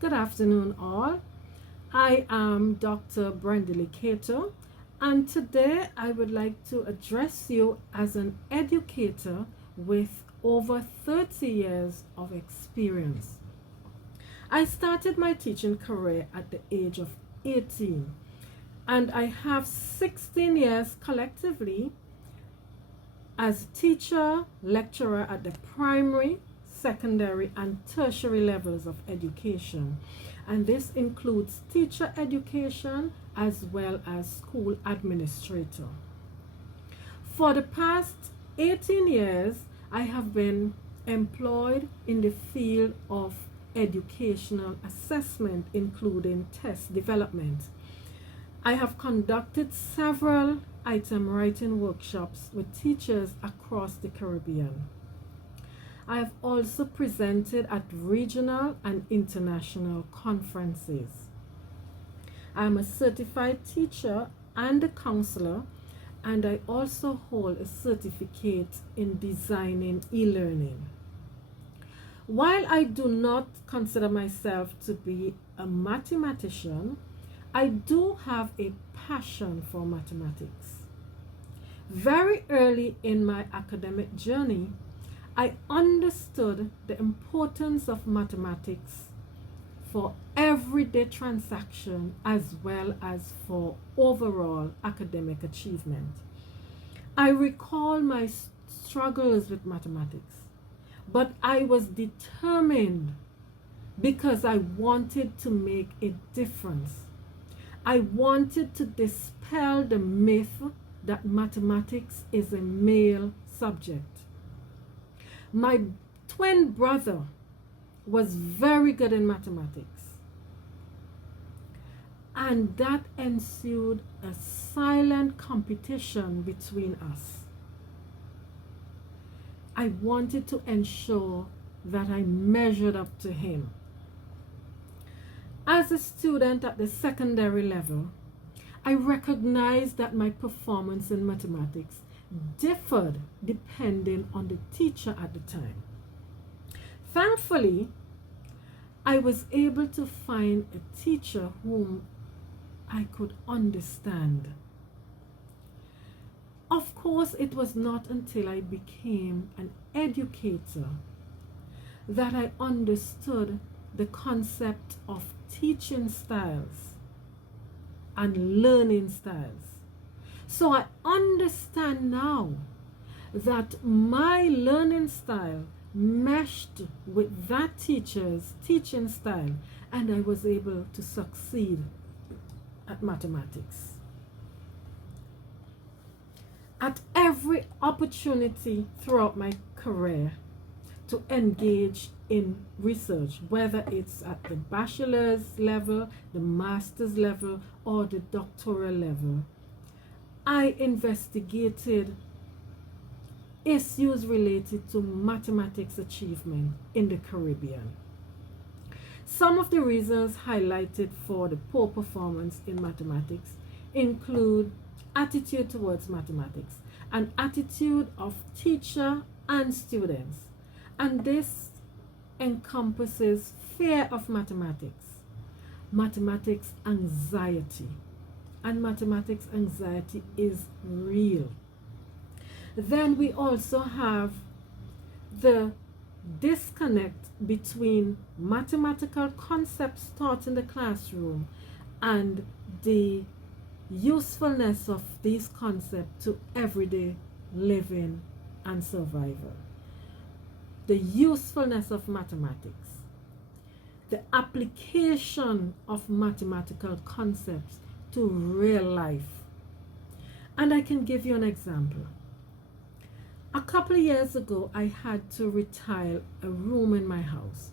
Good afternoon, all. I am Dr. Brendely Cato, and today I would like to address you as an educator with over 30 years of experience. I started my teaching career at the age of 18, and I have 16 years collectively as teacher, lecturer at the primary, secondary, and tertiary levels of education. And this includes teacher education as well as school administrator. For the past 18 years, I have been employed in the field of educational assessment, including test development. I have conducted several item writing workshops with teachers across the Caribbean. I have also presented at regional and international conferences. I am a certified teacher and a counselor, and I also hold a certificate in designing e-learning. While I do not consider myself to be a mathematician, I do have a passion for mathematics. Very early in my academic journey, I understood the importance of mathematics for everyday transaction as well as for overall academic achievement. I recall my struggles with mathematics, but I was determined because I wanted to make a difference. I wanted to dispel the myth that mathematics is a male subject. My twin brother was very good in mathematics, and that ensued a silent competition between us. I wanted to ensure that I measured up to him. As a student at the secondary level, I recognized that my performance in mathematics differed depending on the teacher at the time. Thankfully, I was able to find a teacher whom I could understand. Of course, it was not until I became an educator that I understood the concept of teaching styles and learning styles. So I understand now that my learning style meshed with that teacher's teaching style, and I was able to succeed at mathematics. At every opportunity throughout my career to engage in research, whether it's at the bachelor's level, the master's level, or the doctoral level, I investigated issues related to mathematics achievement in the Caribbean. Some of the reasons highlighted for the poor performance in mathematics include attitude towards mathematics, an attitude of teacher and students, and this encompasses fear of mathematics, mathematics anxiety, and mathematics anxiety is real. Then we also have the disconnect between mathematical concepts taught in the classroom and the usefulness of these concepts to everyday living and survival. The usefulness of mathematics, the application of mathematical concepts to real life. And I can give you an example. A couple of years ago, I had to retile a room in my house,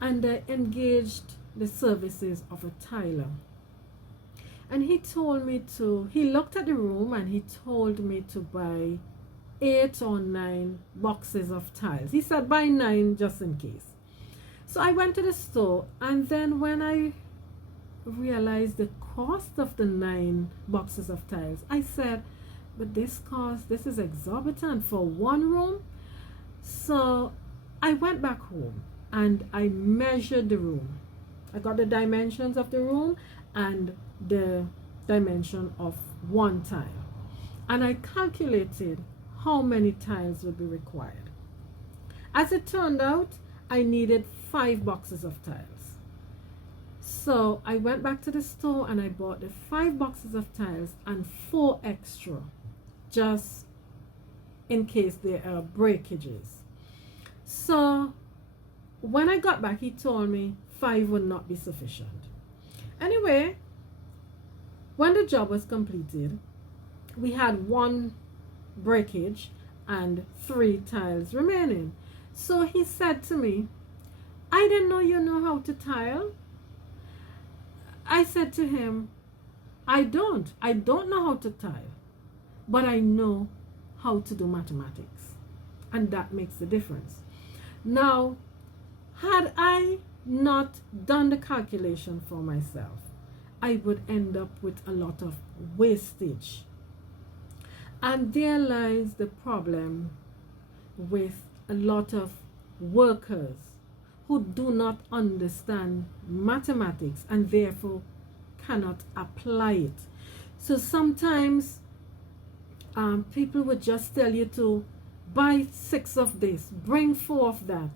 and I engaged the services of a tiler. And he looked at the room and he told me to buy 8 or 9 boxes of tiles. He said buy 9 just in case. So I went to the store, and then when I realized the cost of the 9 boxes of tiles, I said, but this is exorbitant for one room. So I went back home and I measured the room. I got the dimensions of the room and the dimension of one tile. And I calculated how many tiles would be required. As it turned out, I needed 5 boxes of tiles. So I went back to the store and I bought the 5 boxes of tiles and 4 extra, just in case there are breakages. So when I got back, he told me 5 would not be sufficient. Anyway, when the job was completed, we had 1 breakage and 3 tiles remaining. So he said to me, I didn't know you know how to tile. I said to him, I don't know how to tile, but I know how to do mathematics, and that makes the difference. Now, had I not done the calculation for myself, I would end up with a lot of wastage. And there lies the problem with a lot of workers who do not understand mathematics and therefore cannot apply it. So sometimes people would just tell you to buy 6 of this, bring 4 of that,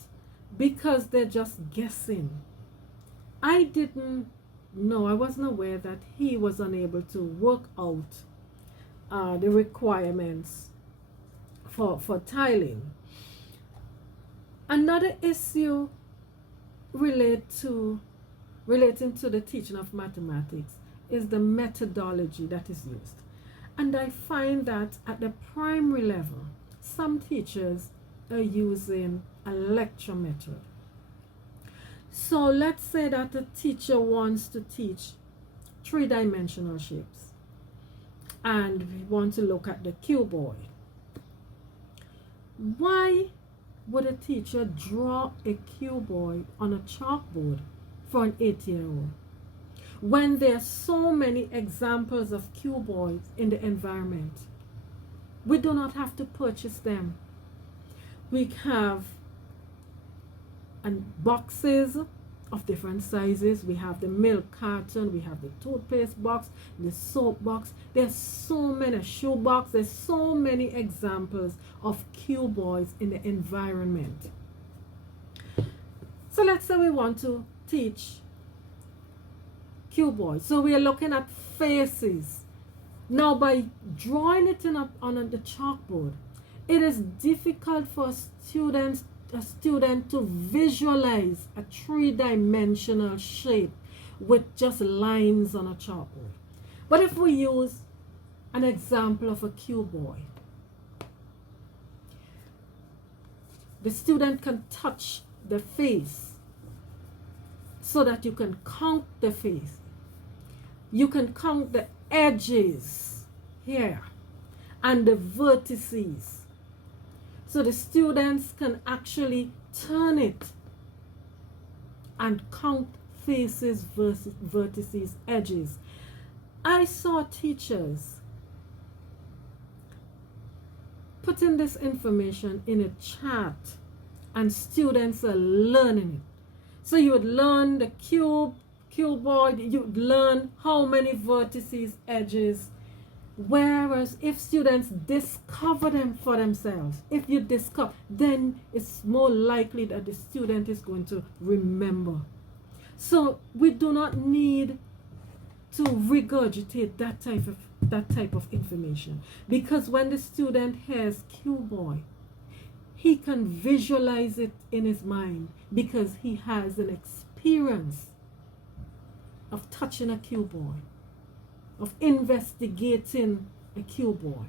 because they're just guessing. I didn't know, I wasn't aware that he was unable to work out the requirements for tiling. Another issue relating to the teaching of mathematics is the methodology that is used. And I find that at the primary level, some teachers are using a lecture method. So let's say that a teacher wants to teach 3-dimensional shapes, and we want to look at the cuboid. Why would a teacher draw a cuboid on a chalkboard for an 8-year-old when there are so many examples of cuboids in the environment? We do not have to purchase them. We have boxes of different sizes. We have the milk carton, we have the toothpaste box, the soap box. There's so many, shoe box. There's so many examples of cuboids in the environment. So let's say we want to teach cuboids. So we are looking at faces. Now by drawing it on the chalkboard, it is difficult for a student to visualize a 3-dimensional shape with just lines on a chalkboard. But if we use an example of a cuboid, the student can touch the face so that you can count the face. You can count the edges here and the vertices. So the students can actually turn it and count faces versus vertices, edges. I saw teachers putting this information in a chart and students are learning it. So you would learn the cuboid, you would learn how many vertices, edges. Whereas if students discover them for themselves, if you discover, then it's more likely that the student is going to remember. So we do not need to regurgitate that type of information, because when the student hears cuboid, he can visualize it in his mind because he has an experience of touching a cuboid, of investigating a cuboid.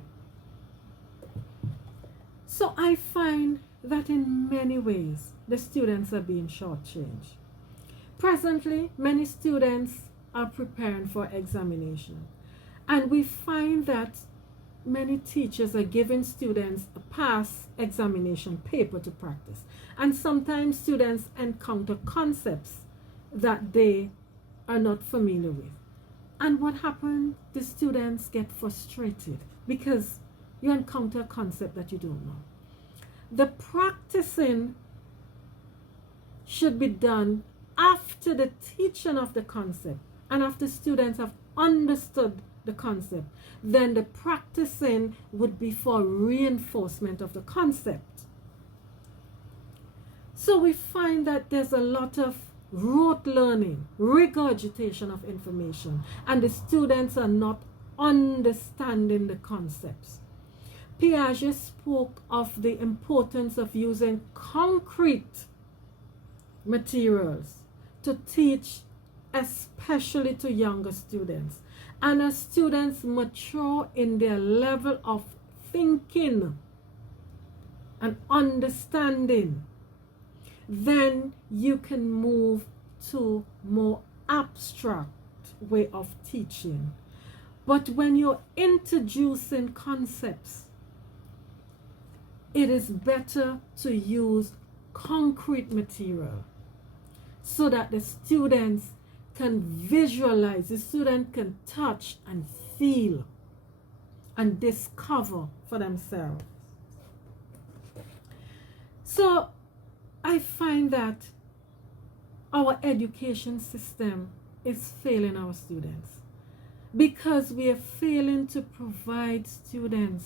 So I find that in many ways the students are being shortchanged. Presently, many students are preparing for examination, and we find that many teachers are giving students a past examination paper to practice, and sometimes students encounter concepts that they are not familiar with. And what happens? The students get frustrated because you encounter a concept that you don't know. The practicing should be done after after the teaching of the concept and after students have understood the concept, then the practicing would be for reinforcement of the concept. So we find that there's a lot of rote learning, regurgitation of information, and the students are not understanding the concepts. Piaget spoke of the importance of using concrete materials to teach, especially to younger students. And as students mature in their level of thinking and understanding, then you can move to more abstract way of teaching. But when you're introducing concepts, it is better to use concrete material so that the students can visualize, the student can touch and feel and discover for themselves. So I find that our education system is failing our students because we are failing to provide students,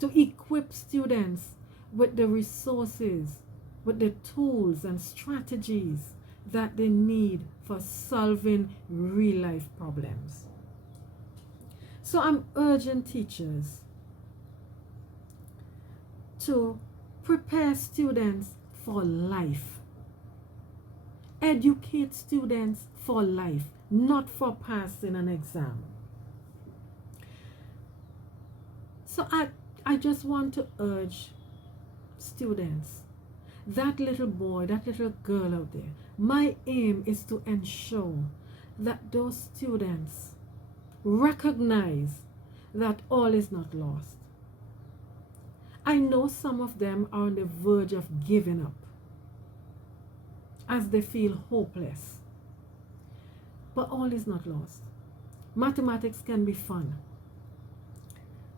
to equip students with the resources, with the tools and strategies that they need for solving real life problems. So I'm urging teachers to prepare students for life. Educate students for life, not for passing an exam. So I just want to urge students, that little boy, that little girl out there, my aim is to ensure that those students recognize that all is not lost. I know some of them are on the verge of giving up as they feel hopeless. But all is not lost. Mathematics can be fun.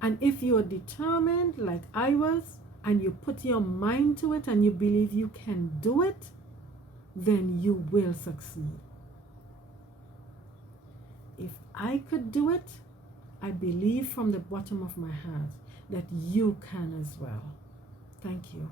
And if you are determined, like I was, and you put your mind to it and you believe you can do it, then you will succeed. If I could do it, I believe from the bottom of my heart that you can as well. Thank you.